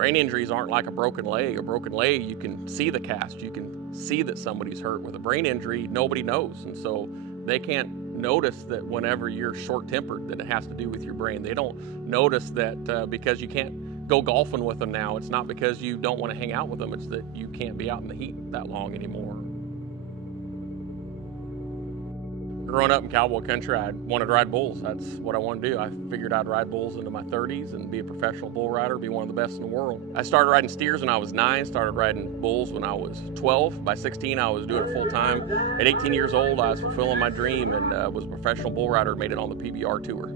Brain injuries aren't like a broken leg. A broken leg, you can see the cast, you can see that somebody's hurt. With a brain injury, nobody knows, and so they can't notice that whenever you're short-tempered that it has to do with your brain. They don't notice that because you can't go golfing with them now, it's not because you don't want to hang out with them, it's that you can't be out in the heat that long anymore. Growing up in cowboy country, I wanted to ride bulls. That's what I wanted to do. I figured I'd ride bulls into my 30s and be a professional bull rider, be one of the best in the world. I started riding steers when I was 9, started riding bulls when I was 12. By 16, I was doing it full time. At 18 years old, I was fulfilling my dream and was a professional bull rider, made it on the PBR tour.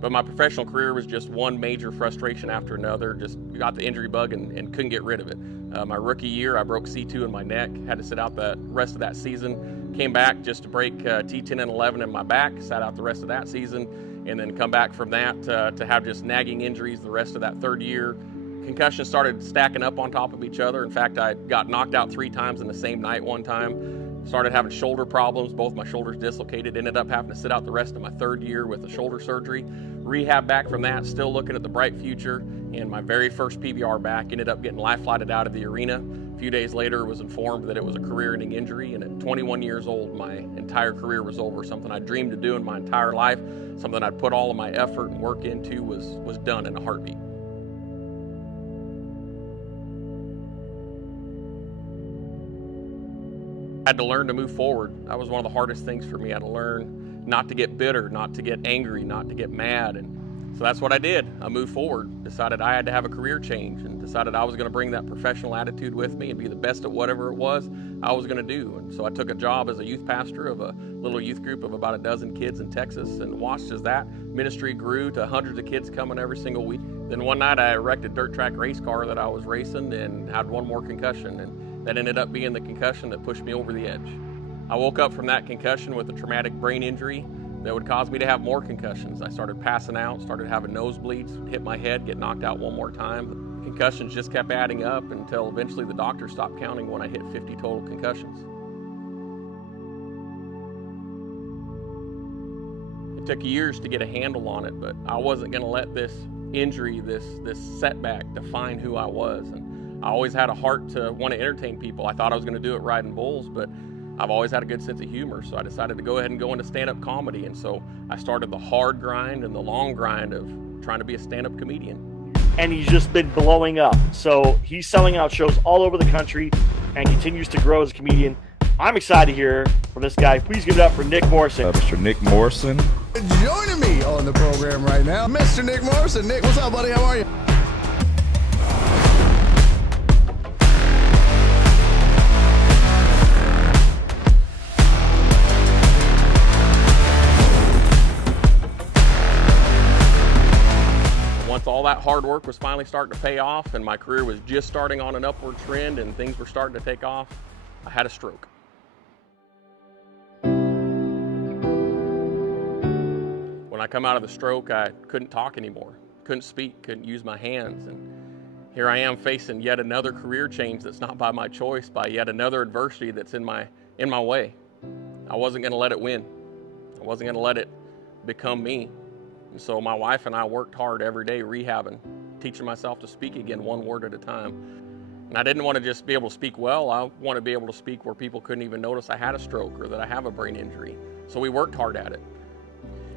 But my professional career was just one major frustration after another. Just got the injury bug and couldn't get rid of it. My rookie year, I broke C2 in my neck, had to sit out the rest of that season. Came back just to break T10 and 11 in my back, sat out the rest of that season, and then come back from that to have just nagging injuries the rest of that third year. Concussions started stacking up on top of each other. In fact, I got knocked out 3 times in the same night one time. Started having shoulder problems, both my shoulders dislocated, ended up having to sit out the rest of my third year with a shoulder surgery. Rehab back from that, still looking at the bright future, and my very first PBR back ended up getting life-flighted out of the arena. A few days later, was informed that it was a career-ending injury, and at 21 years old, my entire career was over. Something I dreamed of doing my entire life, something I'd put all of my effort and work into was done in a heartbeat. I had to learn to move forward. That was one of the hardest things for me. I had to learn not to get bitter, not to get angry, not to get mad. And so that's what I did. I moved forward, decided I had to have a career change, and decided I was going to bring that professional attitude with me and be the best at whatever it was I was going to do. And so I took a job as a youth pastor of a little youth group of about a dozen kids in Texas and watched as that ministry grew to hundreds of kids coming every single week. Then one night I wrecked a dirt track race car that I was racing and had one more concussion. And that ended up being the concussion that pushed me over the edge. I woke up from that concussion with a traumatic brain injury that would cause me to have more concussions. I started passing out, started having nosebleeds, hit my head, get knocked out one more time. The concussions just kept adding up until eventually the doctor stopped counting when I hit 50 total concussions. It took years to get a handle on it, but I wasn't going to let this injury, this setback define who I was. And I always had a heart to want to entertain people. I thought I was going to do it riding bulls, but I've always had a good sense of humor, so I decided to go ahead and go into stand-up comedy. And so I started the hard grind and the long grind of trying to be a stand-up comedian. And he's just been blowing up. So he's selling out shows all over the country and continues to grow as a comedian. I'm excited to hear from this guy. Please give it up for Nick Morrison. Mr. Nick Morrison. Joining me on the program right now, Mr. Nick Morrison. Nick, what's up, buddy? How are you? Once all that hard work was finally starting to pay off and my career was just starting on an upward trend and things were starting to take off, I had a stroke. When I come out of the stroke, I couldn't talk anymore, couldn't speak, couldn't use my hands. And here I am facing yet another career change that's not by my choice, by yet another adversity that's in my way. I wasn't going to let it win. I wasn't going to let it become me. And so my wife and I worked hard every day rehabbing, teaching myself to speak again one word at a time. And I didn't want to just be able to speak well. I wanted to be able to speak where people couldn't even notice I had a stroke or that I have a brain injury. So we worked hard at it.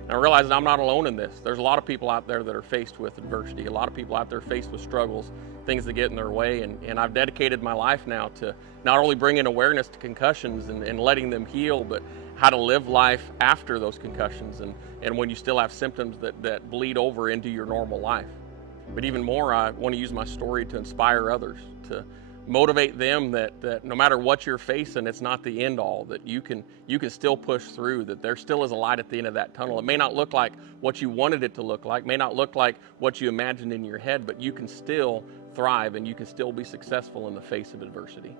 And I realized I'm not alone in this. There's a lot of people out there that are faced with adversity, a lot of people out there faced with struggles, things that get in their way. And I've dedicated my life now to not only bringing awareness to concussions and letting them heal, but how to live life after those concussions and when you still have symptoms that bleed over into your normal life. But even more, I want to use my story to inspire others, to motivate them that no matter what you're facing, it's not the end all, that you can still push through, that there still is a light at the end of that tunnel. It may not look like what you wanted it to look like, may not look like what you imagined in your head, but you can still thrive and you can still be successful in the face of adversity.